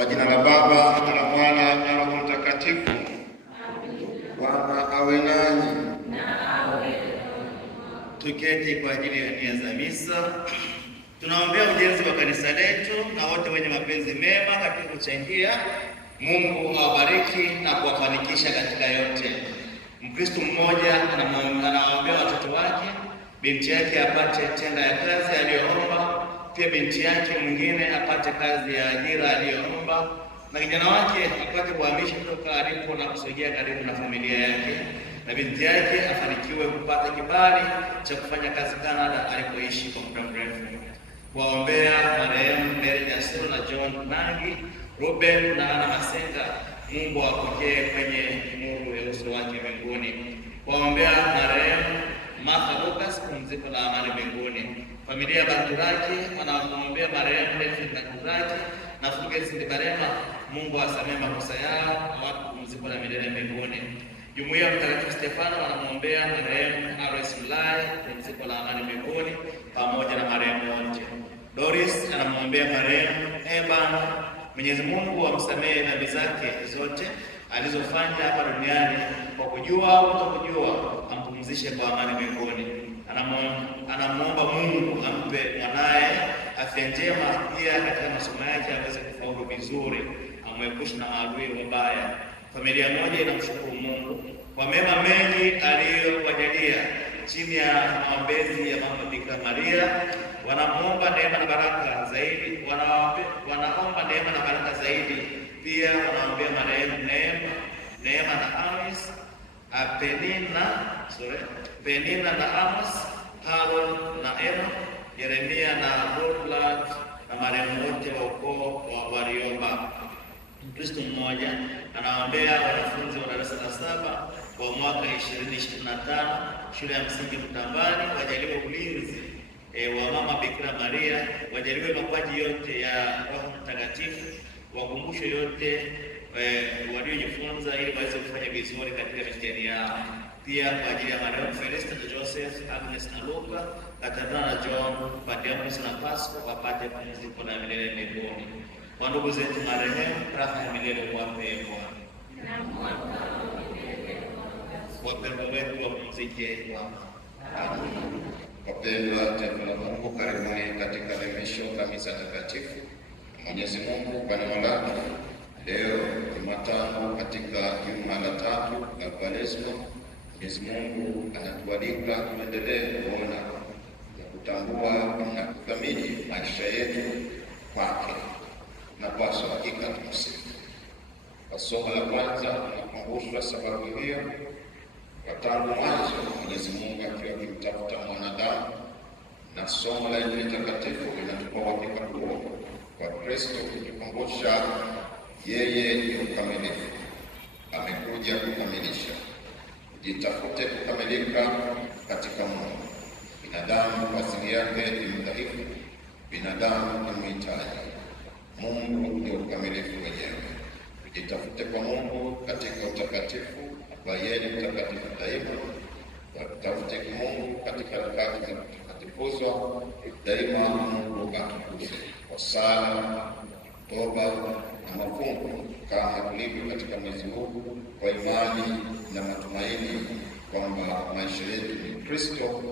Kwa jina la Baba na la Mwana na la Roho Mtakatifu. Bwana awe nanyi. Tuketi kwa ajili ya nia za misa. Tunaombea ujenzi wa kanisa letu na wote wenye mapenzi mema katika kuchangia. Mungu awabariki na kuwafanikisha katika yote. Mkristo mmoja anawaombea watoto wake, binti yake apate tenda ya kazi aliyoomba, pia binti yake mwingine apate kazi ya ajira aliyoomba, na kijana wake apate kuhamisha kutoka alipo na kusogea karibu na familia yake, na binti yake afanikiwe kupata kibali cha kufanya kazi Canada alipoishi kwa muda mrefu. Kuwaombea marehemu Mary Nyasiro na John Nangi, Ruben na Ana Masenga, Mungu apokee kwenye nuru ya uso wake mbinguni. Kuwaombea marehemu Martha Lucas, pumziko la amani mbinguni. Familia ya Baturaki wanaombea marehemu David Baturaki na Fulgence Ndibarema, Mungu asamehe makosa yao, awape pumziko la milele mbinguni. Jumuiya ya Mtakatifu Stefano wanamuombea marehemu Ares Mlai, pumziko la amani mbinguni, pamoja na marehemu wote. Doris anamuombea marehemu Eban, Mwenyezi Mungu amsamehe dhambi zake zote alizofanya hapa duniani, kwa kujua au kutokujua, ampumzishe kwa amani mbinguni. Anamuomba Mungu ampe mwanae afya njema, pia katika masomo yake aweze kufaulu vizuri, amwepushe na maadui wabaya. Familia moja inamshukuru Mungu kwa mema mengi aliyowajalia chini ya maombezi ya Mama Bikira Maria. Wanamuomba neema na baraka zaidi, wanaomba neema na baraka zaidi. Pia wanaombea marehemu Neema na Amis, Penina na Amos, Harold na Eno, Yeremia na Roland, na marehemu wote wa ukoo wa Warioba. Mkristo mmoja anaombea wanafunzi wa darasa la 7 kwa mwaka 2025 shule ya msingi Mtambani, wajaliwe ulinzi wa Mama Bikira Maria, wajaliwe mapaji yote ya Roho Mtakatifu, wakumbushe yote waliojifunza ili waweze kufanya vizuri katika mitihani yao. Pia kwa ajili ya marehemu Felista na Joseph, Agnes na Luka, Katarina na John, Pademus na Pasco, wapate pumziko la milele mbinguni. Kwa ndugu zetu marehemu, raha ya milele wape Bwana. Wapendwa wetu wapumzike Bwana. Wapendwa taifa la Mungu, karibuni katika adhimisho la misa takatifu. Mwenyezi Mungu kwa neema lake, leo Jumatano katika juma la 3 la Kwaresma, Mwenyezi Mungu anatualika tuendelee kuona na kutambua na kuthamini maisha yetu kwake, na kwa hakika tumsifu. Kwa somo la kwanza tunakumbushwa sababu hiyo, kwa tangu mwanzo Mwenyezi Mungu akiwa akimtafuta mwanadamu, na somo la Injili takatifu linatupa uhakika huo kwa Kristo kutukumbusha yeye ni ukamilifu, amekuja kukamilisha. Jitafute kukamilika katika Mungu. Binadamu asili yake ni mdhaifu, binadamu ni mhitaji. Mungu ni ukamilifu wenyewe. Jitafute kwa Mungu katika utakatifu, kwa yeye ni mtakatifu daima. Tafute kwa Mungu katika harakati za kutakatifuza daima, Mungu atukuzwe kwa sala, toba na mafungo, kama tulivyo katika mwezi huu, kwa imani na matumaini kwamba maisha yetu ni Kristo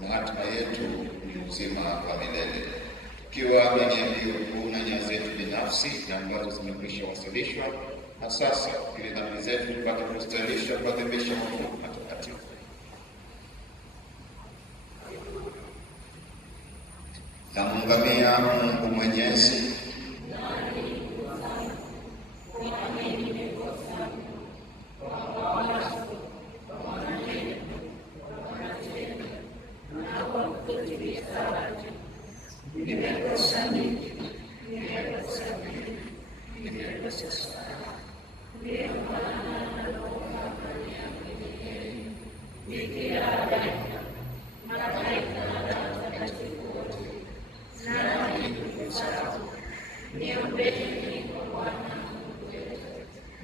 na hatima yetu ni uzima wa milele. Tukiwa ndani ya hiyo kuna nia zetu binafsi na ambazo zimekwisha wasilishwa, na sasa ili dhambi zetu tupate kustahilishwa kuadhimisha Mungu matakatifu. Namungamia Mungu Mwenyezi,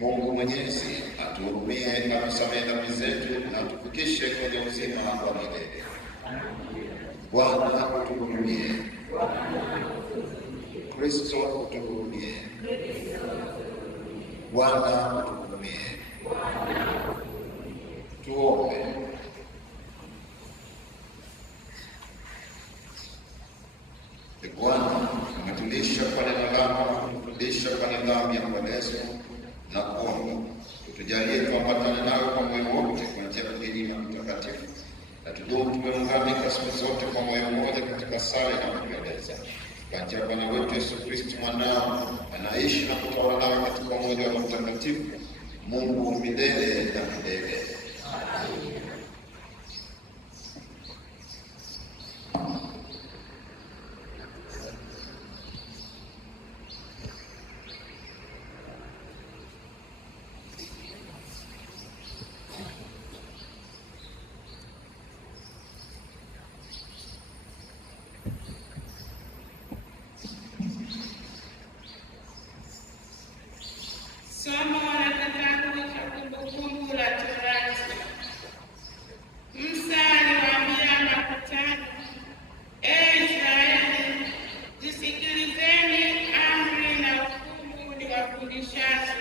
Mungu Mwenyezi atuhurumie na kusamehe dhambi zetu na tufikishe kwenye uzima wa milele. Bwana atuhurumie. Kristo utuhurumie. Bwana utuhurumie. Tuombe. Bwana, umetulisha kwa neno lako na kutufundisha kwa nidhamu ya Kwaresma na kuomba tujalie tuambatane nawe kwa moyo wote kwa njia ya kujidima mtakatifu, na tudumu tumeunganika siku zote kwa moyo mmoja katika sala na kupendeza kwa njia ya Bwana wetu Yesu Kristo mwanao, anaishi na kutawala nawe katika umoja wa Mtakatifu Mungu milele na milele. Amen. Somo la kitabu cha Kumbukumbu la Torati. Musa aliwaambia makutano, Israeli, zisikilizeni amri na hukumu niwafundishazo,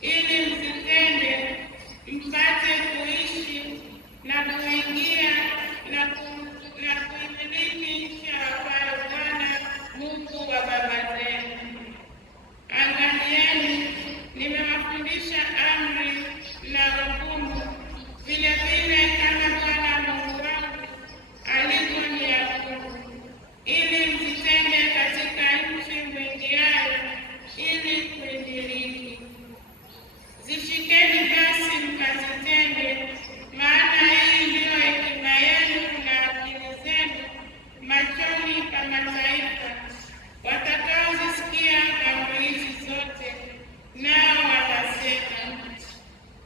ili mzitende, mpate kuishi na kuingia na kuimiliki nchi ambayo Bwana Mungu wa baba zenu. Angalieni, nimewafundisha amri na hukumu vile vile kama Bwana Mungu wangu alivyoniamuru, ili mzitende katika nchi mwingiayo ili kuimiliki. Zishikeni basi mkazitende, maana hii ndiyo hekima yenu na akili zenu machoni pa mataifa watakaozisikia amri hizi zote, nao watasema,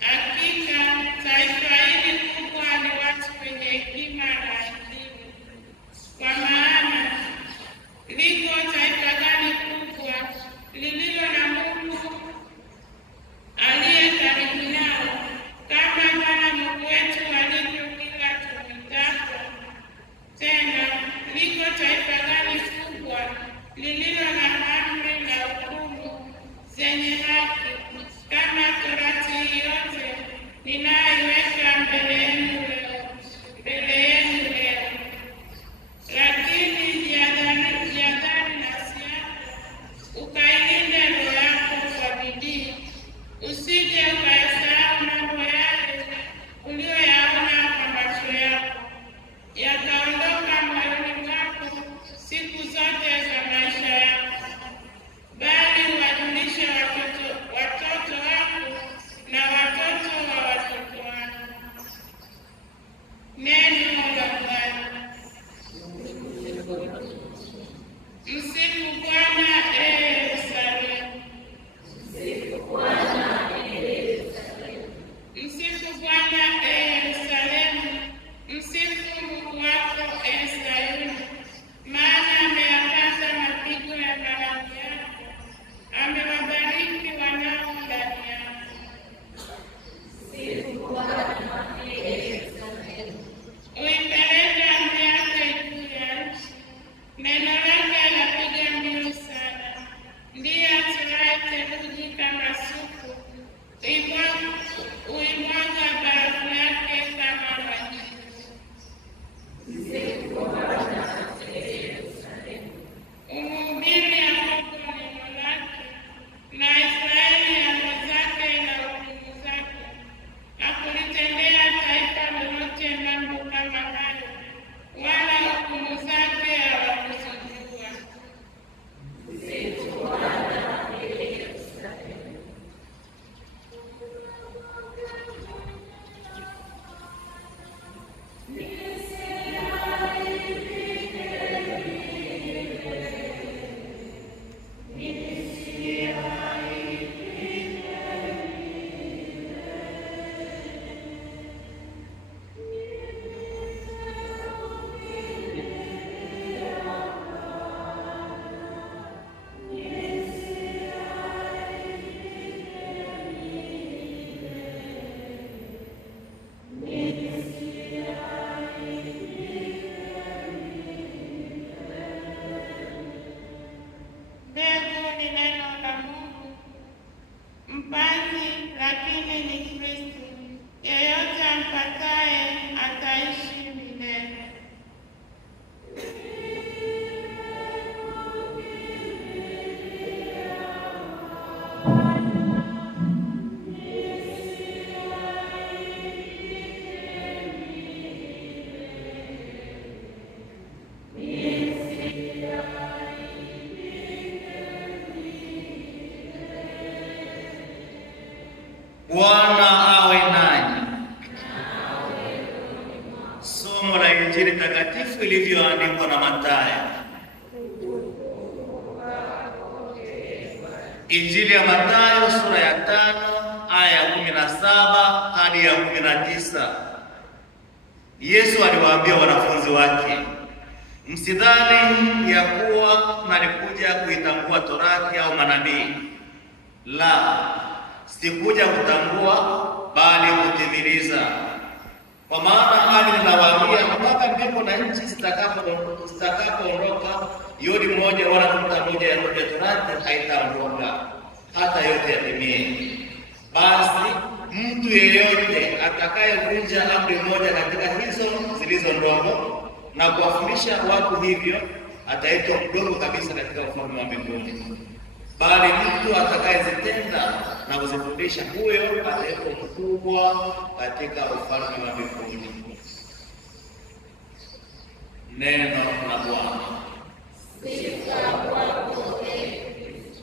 hakika taifa hili kubwa ni watu wenye hekima na akili. Kwa maana liko taifa gani kubwa lililo na Mungu aliye karibu nao, kama Bwana Mungu wetu alivyo kila tumwitapo? Tena liko taifa gani kubwa lililo na amri na hukumu zenye haki, kama Torati yote ninayoiweka mbele yenu leo? Lakini jihadhari nafsi yako, ukailinde roho yako kwa bidii, usije ukayasahau mambo yale uliyoyaona kwa macho yako, yakaondoka moyoni mwako siku zote za maisha yako, bali uwajulishe watoto wako na watoto wa watoto wako. Neno la Bwana. Msifu Bwana, Yerusalemu. Msifu Bwana, Yerusalemu. Msifu Mungu wako, Sayuni, maana ameyakaza mapigo ya malango yako, amewabariki wanao ndani yako. Msifu Bwana, Yerusalemu. Uipeleke amri yake juu ya nchi, neno lake lapiga mbio sana. Ndiye atoaye theluji kama sufu, uimwaga barafu yake kama majivu. Msifu Bwana, Yerusalemu. Umhubiri Yakobo neno lake, na Israeli amri zake na hukumu zake. Hakulitendea taifa lolote mambo kama hayo, wala hukumu zake hawakuzijua. Msifu Bwana, Yerusalemu. Bwana awe nanyi. Somo la Injili takatifu ilivyoandikwa na Mathayo. Injili ya Mathayo sura ya 5 aya ya 17 hadi ya 19. Yesu aliwaambia wanafunzi wake, msidhani ya kuwa nalikuja kuitangua Torati au manabii. La, sikuja kutangua bali kutimiliza. Kwa maana hali ninawaambia, mpaka mbingu na nchi zitakapoondoka, yodi moja wala nukta moja ya Torati haitaondoka hata yote yatimie. Basi mtu yeyote atakayevunja amri moja katika hizo zilizo ndogo na kuwafundisha watu hivyo, ataitwa mdogo kabisa katika ufalme wa mbinguni. Bali mtu atakayezitenda na kuzifundisha, huyo ataitwa mkubwa katika ufalme wa mbinguni. Neno la Bwana. Sifa kwako Kristo.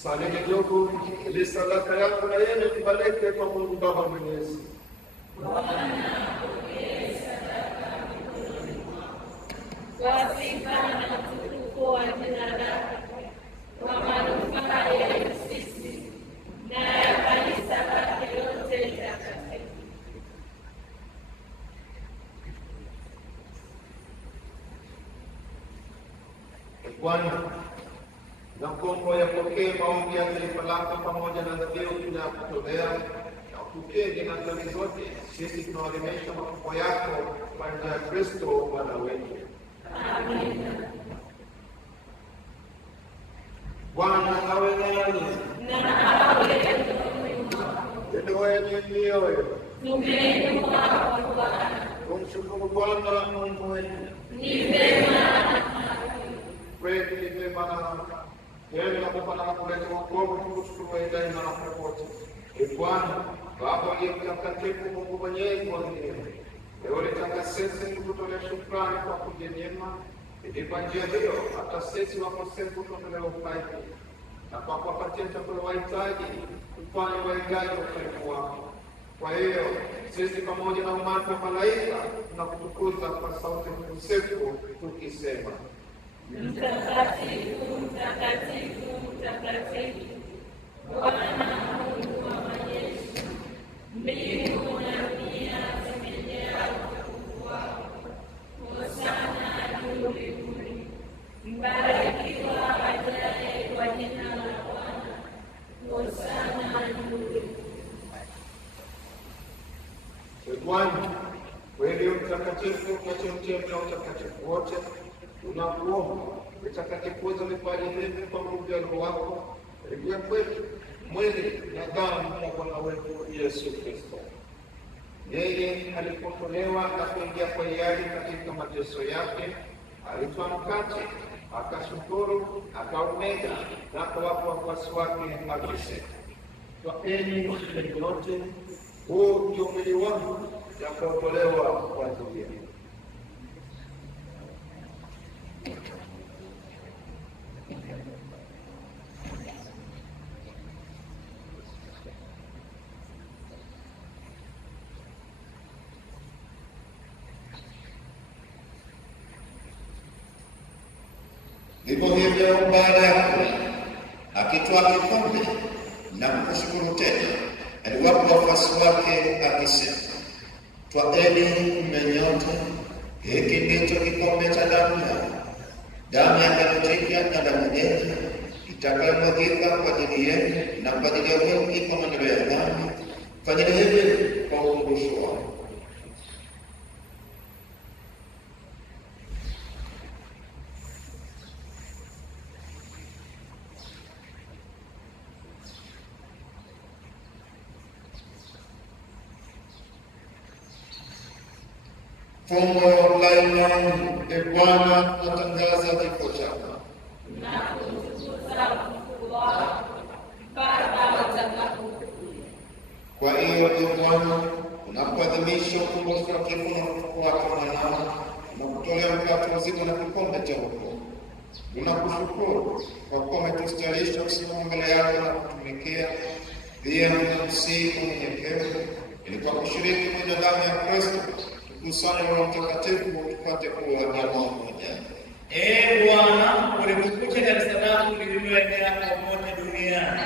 Sali kidogo ili sadaka yako na yeye kubaleke kwa Mungu Baba Mwenyezi. Kwa sifa na utukufu wa jina lake, kwa manufaa yetu sisi na ya kanisa lake lote takatifu. Bwana, nakuomba yapokee maombi ya taifa lako pamoja na dhabihu tunayokutolea, na upokee jina dhambi zote. Sisi tunaadhimisha mafumbo yako kwa njia ya Kristo Bwana wetu. Amina. Bwana awe nanyi. Na awe Endeleni mioyo. Tumbeni mwako Bwana. Tumshukuru Bwana Mungu wetu. Ni vema kweli, ni vema na tena kupana na kuleta wokovu. Tukushukuru wewe daima na popote. Bwana Baba aliye mtakatifu, Mungu mwenyezi wa milele, leo litaka sisi tukutolea shukrani kwa kujinyima, ili kwa njia hiyo hata sisi wakosefu tuendelee uhai na kwa kuwapatia chakula wahitaji kufanya wahitaji wa ufalme wako. Kwa hiyo sisi pamoja na umati wa malaika tunakutukuza kwa sauti mkusifu tukisema: Mtakatifu, mtakatifu, mtakatifu, Bwana Mungu wa majeshi, mbingu na dunia zimejaa utukufu wako. Hosana juu mbinguni. Mbarikiwa ajaye kwa jina la Bwana. Hosana juu mbinguni. Bwana kweli mtakatifu, kwa chemchemi ya utakatifu wote, tunakuomba utakatifuza vipaji hivi kwa nguvu ya Roho wako, rejea kwetu mwili na damu ya Bwana wetu Yesu Kristo. Yeye alipotolewa na kuingia kwa hiari katika mateso yake, alitwaa mkate, akashukuru, akaumega na akawapa wafuasi wake akisema: twaeni mle wote, huu ndio mwili wangu utakaotolewa kwa ajili yenu. Vivyo hivyo baada ya kula, akitwaa kikombe na kushukuru tena, aliwapa wafuasi wake akisema: twaeni mnywe nyote, hiki ndicho kikombe cha damu yangu, damu ya agano jipya na damu yenu, itakayomwagika kwa ajili yenu na kwa ajili ya wengi kwa maondoleo ya dhambi. Fanyeni hivi kwa ukumbusho wangu. Fungo la imani. Bwana, natangaza kifo chako na kutukuza ufufuo wako mpaka utakapokuja. Kwa hiyo Bwana, unapoadhimisha ukumbusho wa kifo na ufufuo wake mwanao, unakutolea mkate mzima na kikombe cha wokovu. Tunakushukuru kwa kuwa umetustahilisha kusimama mbele yako na kutumikia. Pia tunakusihi kwa unyenyekevu, ili kwa kushiriki mwili na damu ya Kristo tukusanye Roho Mtakatifu tupate kuwa jamaa moja. Bwana, ulikuja kanisa lako lililoenea kote duniani,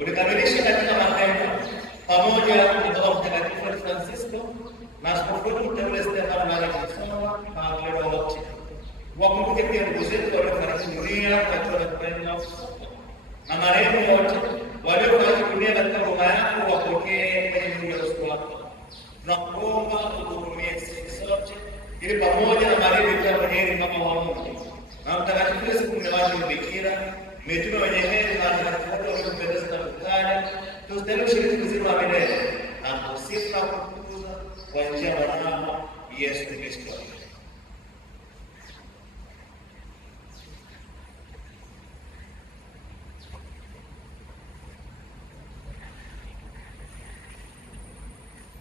ulikamilisha katika mapendo pamoja na Baba Mtakatifu Francisco na askofu wetu mteule Stefano Marakisoa na wale wote. Wakumbuke pia ndugu zetu waliofariki dunia katika mapendo na marehemu wote waliofariki dunia katika huruma yako, wapokee kwenye nuru ya uso wako. Tunakuomba utuhurumie sisi sote, ili pamoja na marehemu ya mwenyewe kama wa Mungu na mtakatifu Yesu kumewasha bikira, mitume wenye heri na watakatifu waliopendeza na kukali, tustahili ushiriki mzima wa milele na kusifu na kutukuza kwa njia ya mwanao Yesu Kristo.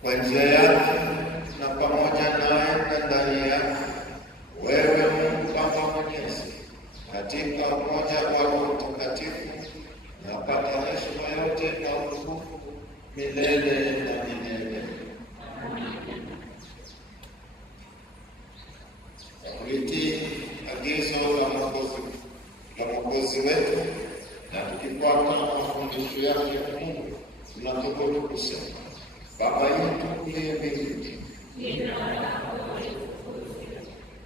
Kwa njia yake na pamoja naye na ndani yake, wewe Mungu Baba Mwenyezi, katika umoja wa Roho Mtakatifu, napata heshima yote na utukufu milele na milele. Kulitii agizo la Mwokozi wetu na tukifuata mafundisho yake ya Mungu, tunathubutu kusema: Baba yetu uliye mbinguni, Jina lako litukuzwe,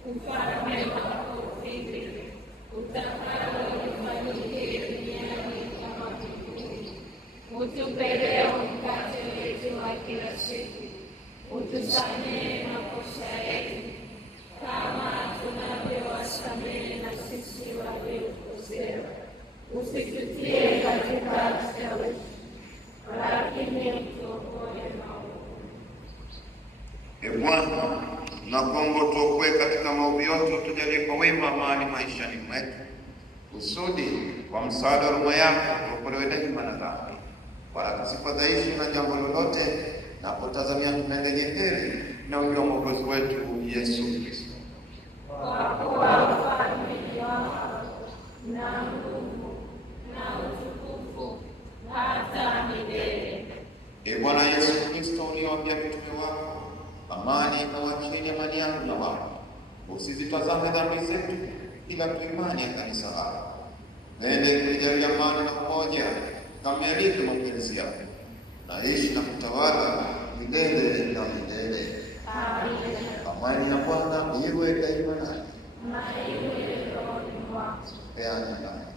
ufalme wako ufike, utakalo lifanyike duniani kama mbinguni. Utupe leo mkate wetu wa kila siku, utusamehe makosa yetu kama tunavyowasamehe na sisi waliotukosea, usitutie katika kishawishi, lakini utuokoe maovu. Bwana, nakuomba tuokoe utuokoe katika maovu yote, utujalie kwa wema amani maishani mwetu, kusudi kwa msaada wa rehema yako tuokolewe daima na dhambi, wala tusifadhaishwe na jambo lolote, na kutazamia tunaendelea heri na ujio wa Mwokozi wetu Yesu Kristo. Kwa kuwa ufalme wako na nguvu na utukufu hata milele. Ee Bwana Yesu Kristo, uliwaambia mitume wako, amani ikawaachie, amani yangu na wako, usizitazame dhambi zetu, ila tu imani ya kanisa lako. Nende kujalia amani na umoja kama yalivyo mapenzi yako, naishi na kutawala milele na milele. Amina. Amani ya Bwana iwe daima nanyi. Na iwe rohoni mwako. Peana naye.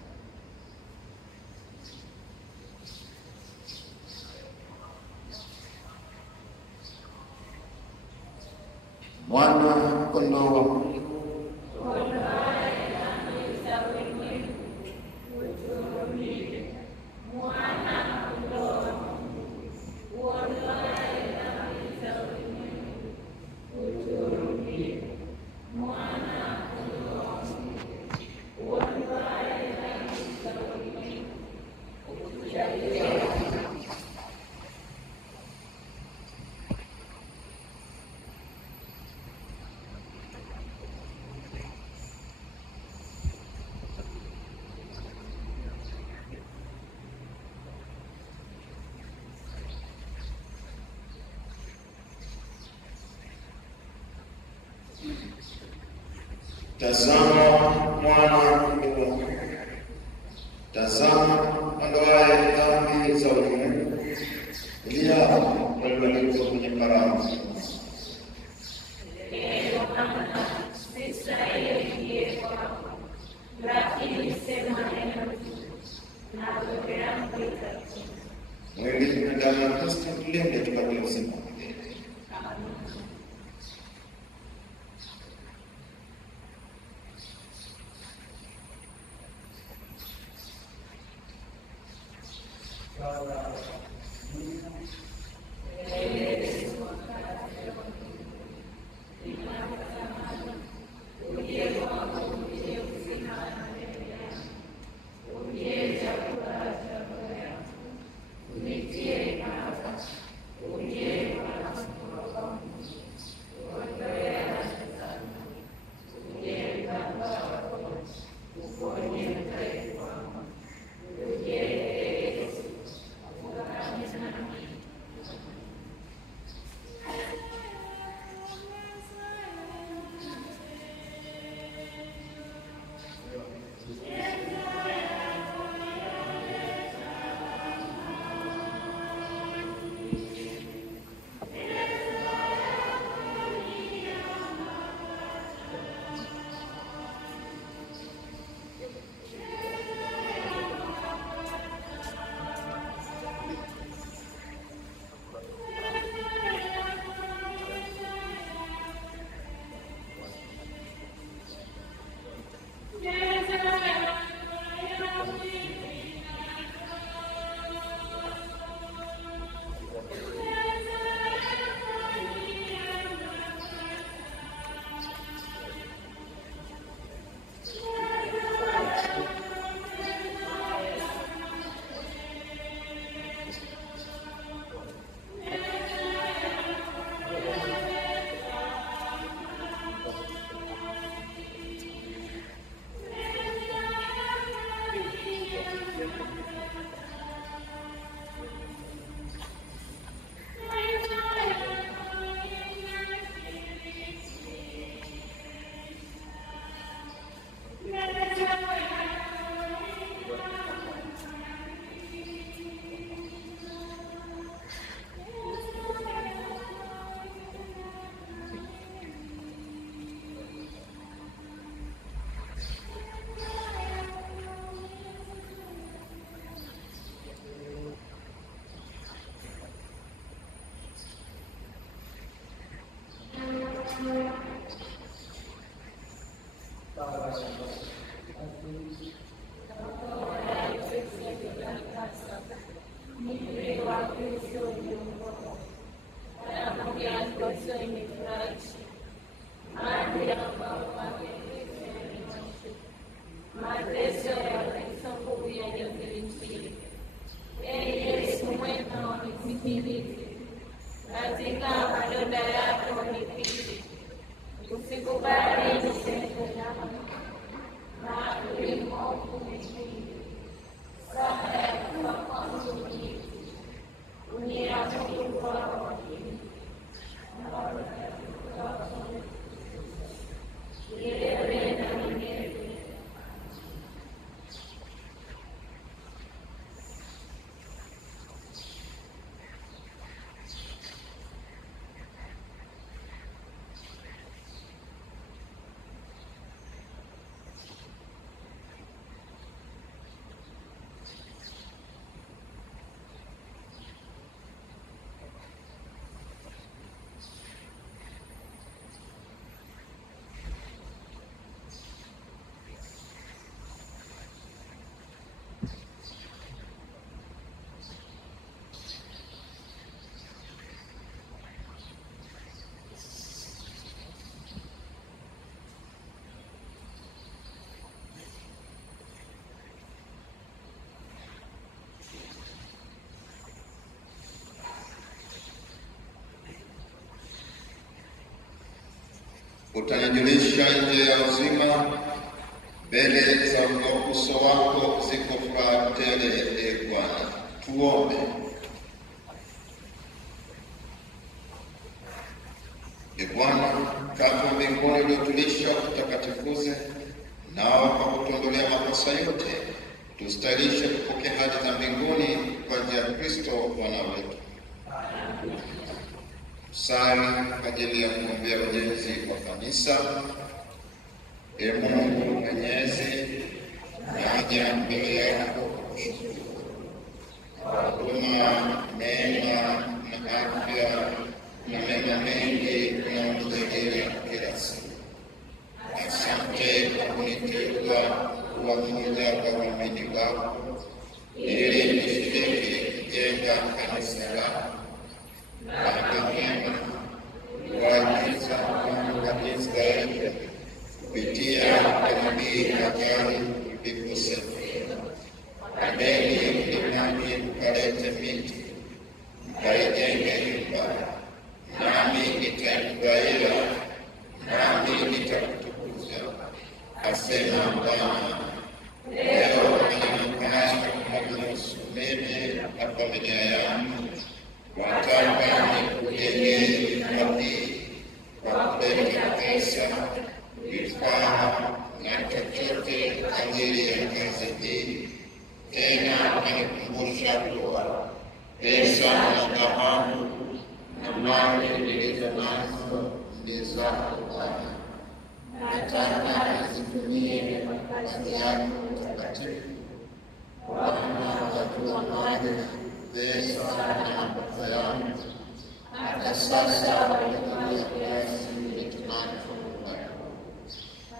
Mwana kondoo wa Mungu, tazama mwana kondoo, tazama ondoaye dhambi za ulimwengu. Elia walioandikwa kwenye karamu. Lakini sema neno na kupokea mpita. Mwili na damu ya Kristo tulinde tupate uzima. mateso ya Kristo nguvu ya Injili. Yesu mwema wa misikilizi, katika madonda yako nipite, usikubali niseme na ulimwengu mwingine, saa ya kufa kwangu nyingi, uniabudu kwa wakili, milele na milele. Utanijulisha nje ya uzima, mbele za uso wako ziko furaha tele, e Bwana. Tuombe. E Bwana, kama mbinguni uliotulisha utakatifuze, nao kwa kutuondolea makosa yote tustahilishe kupokea hadi za mbinguni kwa njia ya Kristo Bwana wetu. Sali kwa ajili ya kuombea ujenzi wa kanisa. E Mungu Mwenyezi, naja mbele yako kwa huruma, neema na afya na mema mengi unaotujalia kila siku. Asante kwa kuniteua kuwa mmoja wa waamini wako, ili nishiriki kujenga kanisa lako. Waagiza Mungu Israeli kupitia nabii Hagai uliposema, pandeni mlimani mkalete miti, mkaijenge nyumba, nami nitaifurahia, nami nitakutukuza, asema Bwana. Leo ninapaswa kumruhusu mimi na familia yangu wataka nikujengee hadi kwa kuleta pesa, vifaa na chochote kwa ajili ya kazi hii. Tena anikumbusha kuwa pesa na dhahabu na mali nilizo nazo ni zako Bwana. Nataka nizitumie kwa kazi yako takatifu. Bwana, wajua mali, pesa na mapato yangu, hata sasa walitumia kiasi tunachoomba.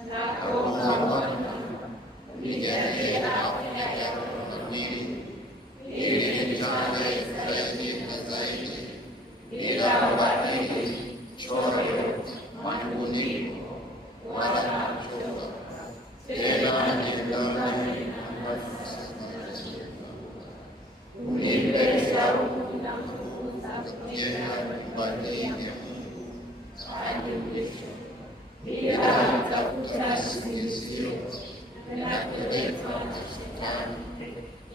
Naomba Bwana unijalie afya ya roho na mwili, ili nitende zaidi na zaidi bila ubadili, choyo, manunguniko wala machozi. Tena niungane na unipe shauku na nguvu za kujenga nyumbani ya Mungu hadi mwisho, bila kutafuta singizio na kuletwa na Shetani,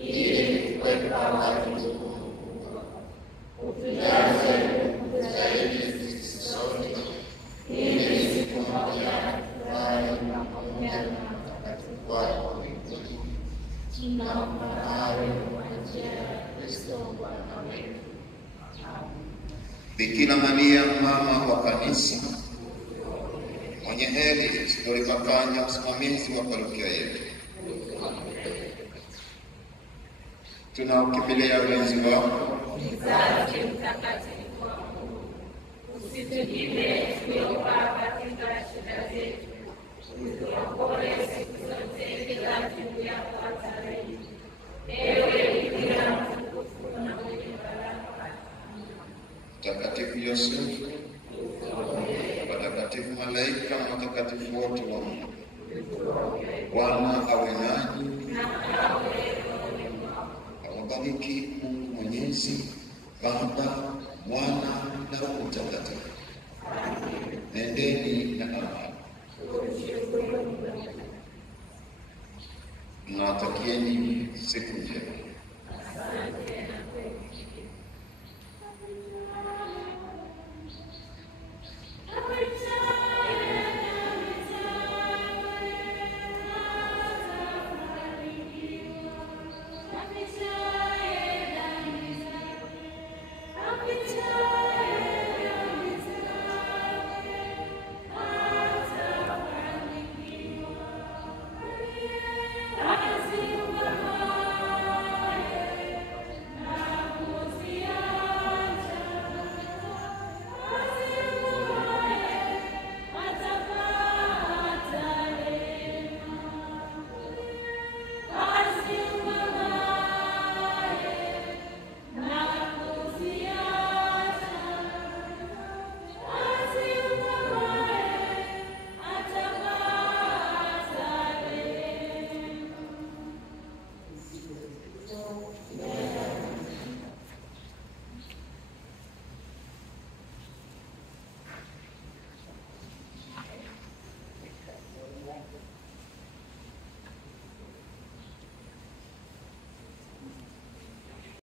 ili kuweka watu mkubwa. Utujaze nguvu zaidi sisi sote, ili siku moja tufurahi pamoja na watakatifu wako mbinguni. Tunaomba hayo kwa njia ya Kristo Bwana wetu. Bikira Maria, mama wa kanisa, mwenye heri Sidori Makanya, msimamizi wa parokia yetu, tunaukimbilia ulinzi wako. Mzazi mtakatifu wa Mungu, usitukimbie tuliokaa katika shida zetu, utuokoe siku zote kila siku yako hatarini. Ewe Bikira mtukufu na mwenye baraka. Mtakatifu Yosefu, watakatifu malaika na watakatifu watakatifu wote wa Mungu. Bwana awe nanyi. Awabariki Mungu Mwenyezi, Baba, Mwana na Roho Mtakatifu. Nendeni na amani. Nawatakieni siku njema.